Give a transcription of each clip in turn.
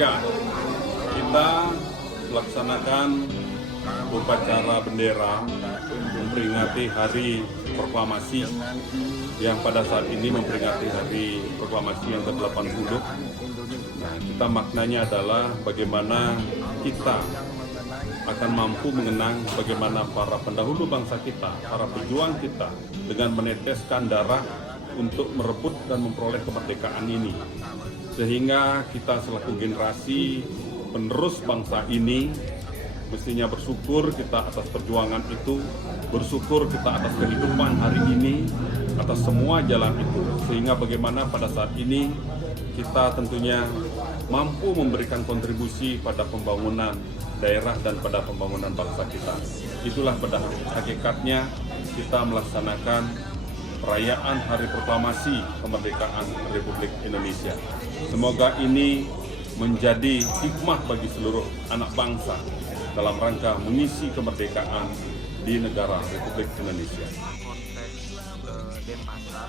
Merdeka, kita melaksanakan upacara bendera memperingati Hari Proklamasi yang pada saat ini memperingati Hari Proklamasi yang ke-80. Nah, kita maknanya adalah bagaimana kita akan mampu mengenang bagaimana para pendahulu bangsa kita, para pejuang kita dengan meneteskan darah untuk merebut dan memperoleh kemerdekaan ini. Sehingga kita selaku generasi penerus bangsa ini mestinya bersyukur kita atas perjuangan itu, bersyukur kita atas kehidupan hari ini, atas semua jalan itu. Sehingga bagaimana pada saat ini kita tentunya mampu memberikan kontribusi pada pembangunan daerah dan pada pembangunan bangsa kita. Itulah pada hakikatnya kita melaksanakan perayaan Hari Proklamasi Kemerdekaan Republik Indonesia. Semoga ini menjadi hikmah bagi seluruh anak bangsa dalam rangka mengisi kemerdekaan di negara Republik Indonesia. Konteks Denpasar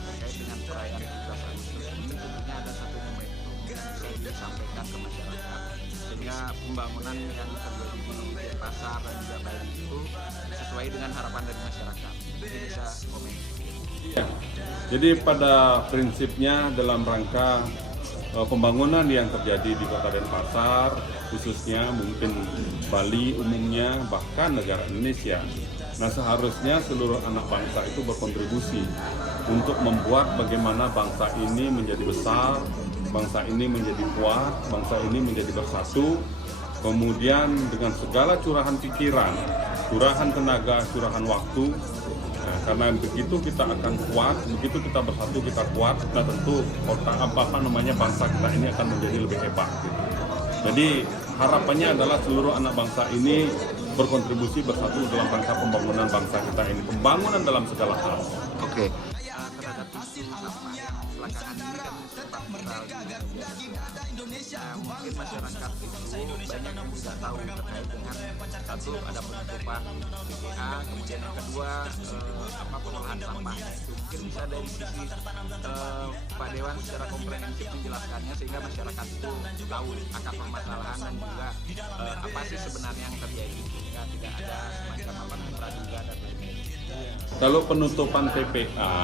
terkait dengan perayaan 17 Agustus ini tentunya ada satu momentum yang bisa disampaikan ke masyarakat sehingga pembangunan yang terjadi di Denpasar dan juga Bali itu sesuai dengan harapan dari masyarakat. Ini bisa komen. Ya, jadi pada prinsipnya dalam rangka pembangunan yang terjadi di Kota Denpasar, khususnya mungkin Bali umumnya, bahkan negara Indonesia. Nah, seharusnya seluruh anak bangsa itu berkontribusi untuk membuat bagaimana bangsa ini menjadi besar, bangsa ini menjadi kuat, bangsa ini menjadi bersatu. Kemudian dengan segala curahan pikiran, curahan tenaga, curahan waktu. Nah, karena begitu kita akan kuat, begitu kita bersatu kita kuat, nah tentu bangsa kita ini akan menjadi lebih hebat. Jadi harapannya adalah seluruh anak bangsa ini berkontribusi bersatu dalam rangka pembangunan bangsa kita ini, pembangunan dalam segala hal. Oke. Terhadap isu sampah yang belakangan ini kan sempat viral di media sosial. Mungkin masyarakat itu banyak yang tidak tahu terkait dengan satu ada penutupan BPA, kemudian yang kedua pengolahan sampahnya itu. Mungkin bisa dari sisi Pak Dewan secara komprehensif menjelaskannya sehingga masyarakat itu tahu akar permasalahan dan juga apa sih sebenarnya yang terjadi sehingga tidak ada semacam praduga dan lain-lain. Kalau penutupan TPA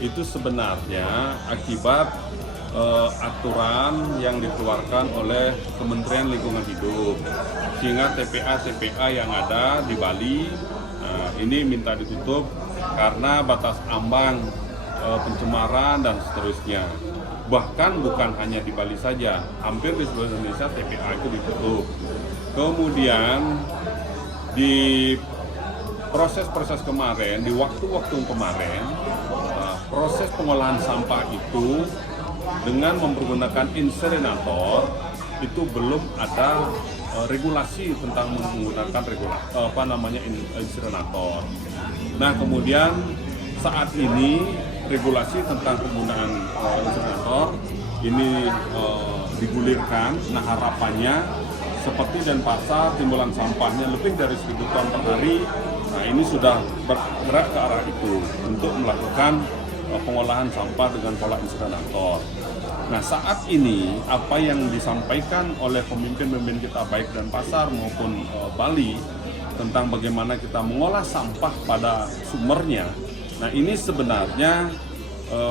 itu sebenarnya akibat aturan yang dikeluarkan oleh Kementerian Lingkungan Hidup, sehingga TPA yang ada di Bali ini minta ditutup karena batas ambang pencemaran dan seterusnya. Bahkan bukan hanya di Bali saja, hampir di seluruh Indonesia TPA itu ditutup. Kemudian di proses-proses kemarin, di waktu-waktu kemarin, proses pengolahan sampah itu dengan mempergunakan insinerator itu belum ada regulasi tentang menggunakan insinerator. Nah, kemudian saat ini regulasi tentang penggunaan insinerator ini digulirkan. Nah, harapannya seperti Denpasar timbulan sampahnya lebih dari 1.000 ton per hari. Nah, ini sudah bergerak ke arah itu untuk melakukan pengolahan sampah dengan pola insinerator. Nah, saat ini apa yang disampaikan oleh pemimpin-pemimpin kita baik Denpasar maupun Bali tentang bagaimana kita mengolah sampah pada sumbernya. Nah, ini sebenarnya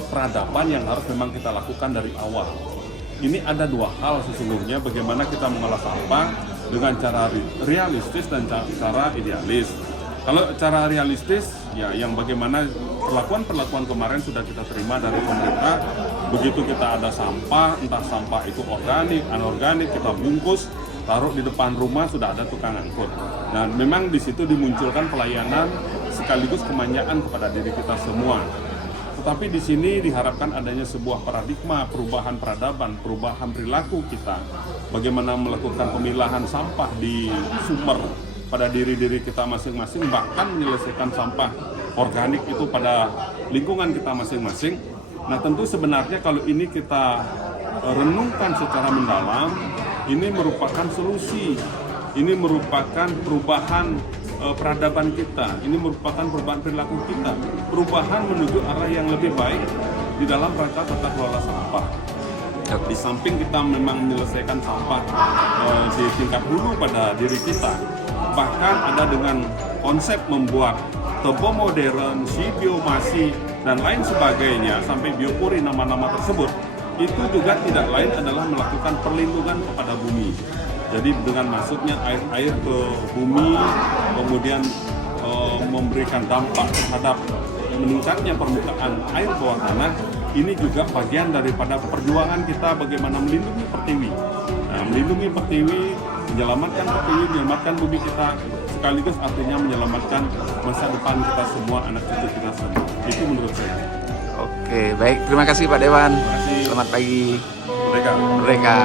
peradaban yang harus memang kita lakukan dari awal. Ini ada dua hal sesungguhnya, bagaimana kita mengolah sampah dengan cara realistis dan cara idealis. Kalau cara realistis, ya yang bagaimana perlakuan kemarin sudah kita terima dari pemerintah. Begitu kita ada sampah, entah sampah itu organik, anorganik, kita bungkus, taruh di depan rumah, sudah ada tukang angkut. Dan memang di situ dimunculkan pelayanan sekaligus kemanjaan kepada diri kita semua. Tetapi di sini diharapkan adanya sebuah paradigma, perubahan peradaban, perubahan perilaku kita. Bagaimana melakukan pemilahan sampah di sumber pada diri-diri kita masing-masing, bahkan menyelesaikan sampah organik itu pada lingkungan kita masing-masing. Nah, tentu sebenarnya kalau ini kita renungkan secara mendalam, ini merupakan solusi, ini merupakan perubahan peradaban kita, ini merupakan perubahan perilaku kita, perubahan menuju arah yang lebih baik di dalam rangka tata kelola sampah. Di samping kita memang menyelesaikan sampah di tingkat hulu pada diri kita, bahkan ada dengan konsep membuat tebo modern, biomasi, dan lain sebagainya, sampai biopori nama-nama tersebut, itu juga tidak lain adalah melakukan perlindungan kepada bumi. Jadi dengan maksudnya air ke bumi, kemudian memberikan dampak terhadap meningkatnya permukaan air bawah tanah, ini juga bagian daripada perjuangan kita bagaimana melindungi pertiwi. Nah, melindungi pertiwi, menyelamatkan pertiwi, menyelamatkan bumi kita, sekaligus artinya menyelamatkan masa depan kita semua, anak cucu kita semua. Itu menurut saya. Oke, baik. Terima kasih Pak Dewan. Terima kasih. Selamat pagi. Mereka. Merdeka.